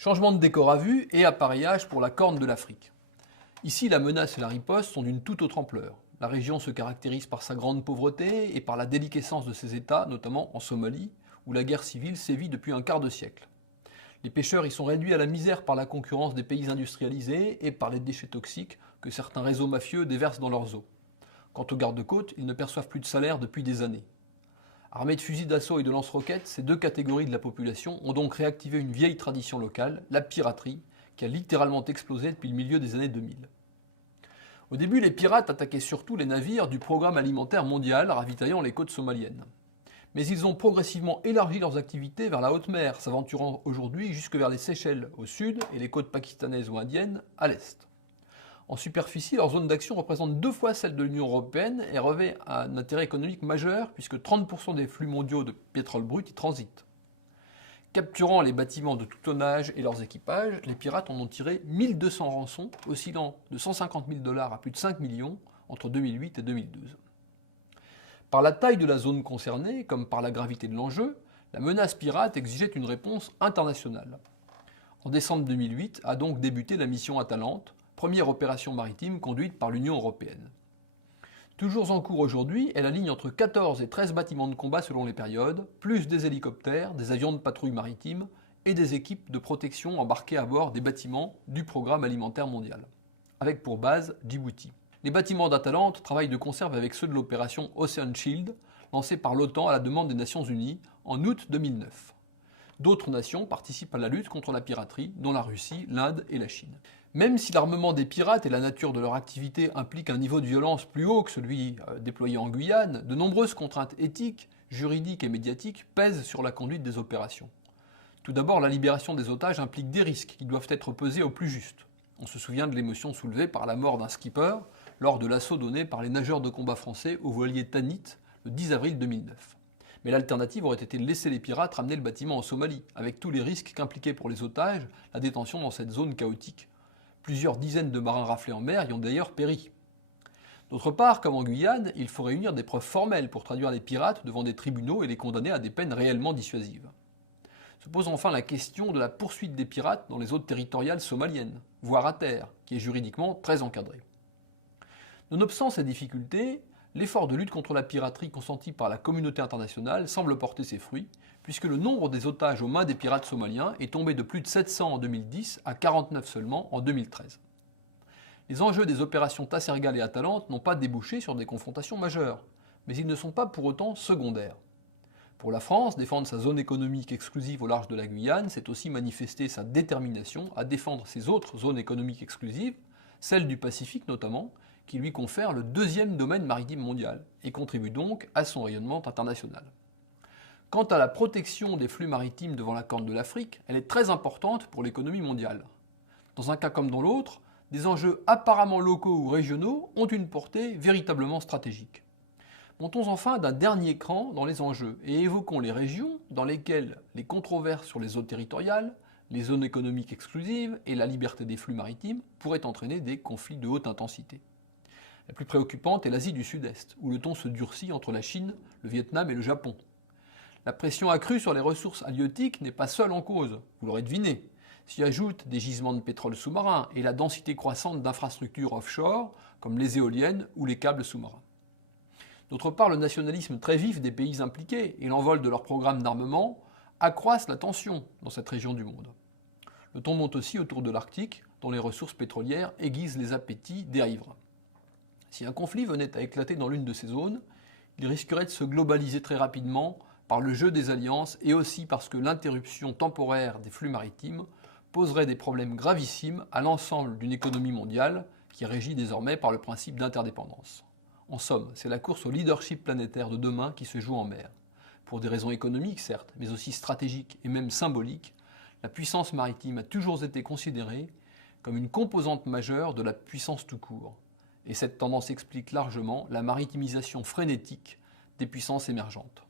Changement de décor à vue et appareillage pour la Corne de l'Afrique. Ici, la menace et la riposte sont d'une toute autre ampleur. La région se caractérise par sa grande pauvreté et par la déliquescence de ses États, notamment en Somalie, où la guerre civile sévit depuis un quart de siècle. Les pêcheurs y sont réduits à la misère par la concurrence des pays industrialisés et par les déchets toxiques que certains réseaux mafieux déversent dans leurs eaux. Quant aux gardes-côtes, ils ne perçoivent plus de salaire depuis des années. Armés de fusils d'assaut et de lance-roquettes, ces deux catégories de la population ont donc réactivé une vieille tradition locale, la piraterie, qui a littéralement explosé depuis le milieu des années 2000. Au début, les pirates attaquaient surtout les navires du Programme alimentaire mondial ravitaillant les côtes somaliennes. Mais ils ont progressivement élargi leurs activités vers la haute mer, s'aventurant aujourd'hui jusque vers les Seychelles au sud et les côtes pakistanaises ou indiennes à l'est. En superficie, leur zone d'action représente 2 fois celle de l'Union européenne et revêt un intérêt économique majeur puisque 30% des flux mondiaux de pétrole brut y transitent. Capturant les bâtiments de tout tonnage et leurs équipages, les pirates en ont tiré 1200 rançons, oscillant de 150 000 $ à plus de 5 millions entre 2008 et 2012. Par la taille de la zone concernée, comme par la gravité de l'enjeu, la menace pirate exigeait une réponse internationale. En décembre 2008 a donc débuté la mission Atalante, première opération maritime conduite par l'Union européenne. Toujours en cours aujourd'hui, elle aligne entre 14 et 13 bâtiments de combat selon les périodes, plus des hélicoptères, des avions de patrouille maritime et des équipes de protection embarquées à bord des bâtiments du Programme alimentaire mondial, avec pour base Djibouti. Les bâtiments d'Atalante travaillent de concert avec ceux de l'opération Ocean Shield, lancée par l'OTAN à la demande des Nations Unies en août 2009. D'autres nations participent à la lutte contre la piraterie, dont la Russie, l'Inde et la Chine. Même si l'armement des pirates et la nature de leur activité impliquent un niveau de violence plus haut que celui déployé en Guyane, de nombreuses contraintes éthiques, juridiques et médiatiques pèsent sur la conduite des opérations. Tout d'abord, la libération des otages implique des risques qui doivent être pesés au plus juste. On se souvient de l'émotion soulevée par la mort d'un skipper lors de l'assaut donné par les nageurs de combat français au voilier Tanit le 10 avril 2009. Mais l'alternative aurait été de laisser les pirates ramener le bâtiment en Somalie, avec tous les risques qu'impliquait pour les otages la détention dans cette zone chaotique. Plusieurs dizaines de marins raflés en mer y ont d'ailleurs péri. D'autre part, comme en Guyane, il faut réunir des preuves formelles pour traduire les pirates devant des tribunaux et les condamner à des peines réellement dissuasives. Se pose enfin la question de la poursuite des pirates dans les eaux territoriales somaliennes, voire à terre, qui est juridiquement très encadrée. Nonobstant ces difficultés, l'effort de lutte contre la piraterie consenti par la communauté internationale semble porter ses fruits, puisque le nombre des otages aux mains des pirates somaliens est tombé de plus de 700 en 2010 à 49 seulement en 2013. Les enjeux des opérations Tassergal et Atalante n'ont pas débouché sur des confrontations majeures, mais ils ne sont pas pour autant secondaires. Pour la France, défendre sa zone économique exclusive au large de la Guyane, c'est aussi manifester sa détermination à défendre ses autres zones économiques exclusives, celles du Pacifique notamment, qui lui confère le deuxième domaine maritime mondial et contribue donc à son rayonnement international. Quant à la protection des flux maritimes devant la Corne de l'Afrique, elle est très importante pour l'économie mondiale. Dans un cas comme dans l'autre, des enjeux apparemment locaux ou régionaux ont une portée véritablement stratégique. Montons enfin d'un dernier cran dans les enjeux et évoquons les régions dans lesquelles les controverses sur les eaux territoriales, les zones économiques exclusives et la liberté des flux maritimes pourraient entraîner des conflits de haute intensité. La plus préoccupante est l'Asie du Sud-Est, où le ton se durcit entre la Chine, le Vietnam et le Japon. La pression accrue sur les ressources halieutiques n'est pas seule en cause, vous l'aurez deviné. S'y ajoutent des gisements de pétrole sous-marin et la densité croissante d'infrastructures offshore, comme les éoliennes ou les câbles sous-marins. D'autre part, le nationalisme très vif des pays impliqués et l'envol de leurs programmes d'armement accroissent la tension dans cette région du monde. Le ton monte aussi autour de l'Arctique, dont les ressources pétrolières aiguisent les appétits des riverains. Si un conflit venait à éclater dans l'une de ces zones, il risquerait de se globaliser très rapidement par le jeu des alliances et aussi parce que l'interruption temporaire des flux maritimes poserait des problèmes gravissimes à l'ensemble d'une économie mondiale qui est régie désormais par le principe d'interdépendance. En somme, c'est la course au leadership planétaire de demain qui se joue en mer. Pour des raisons économiques certes, mais aussi stratégiques et même symboliques, la puissance maritime a toujours été considérée comme une composante majeure de la puissance tout court. Et cette tendance explique largement la maritimisation frénétique des puissances émergentes.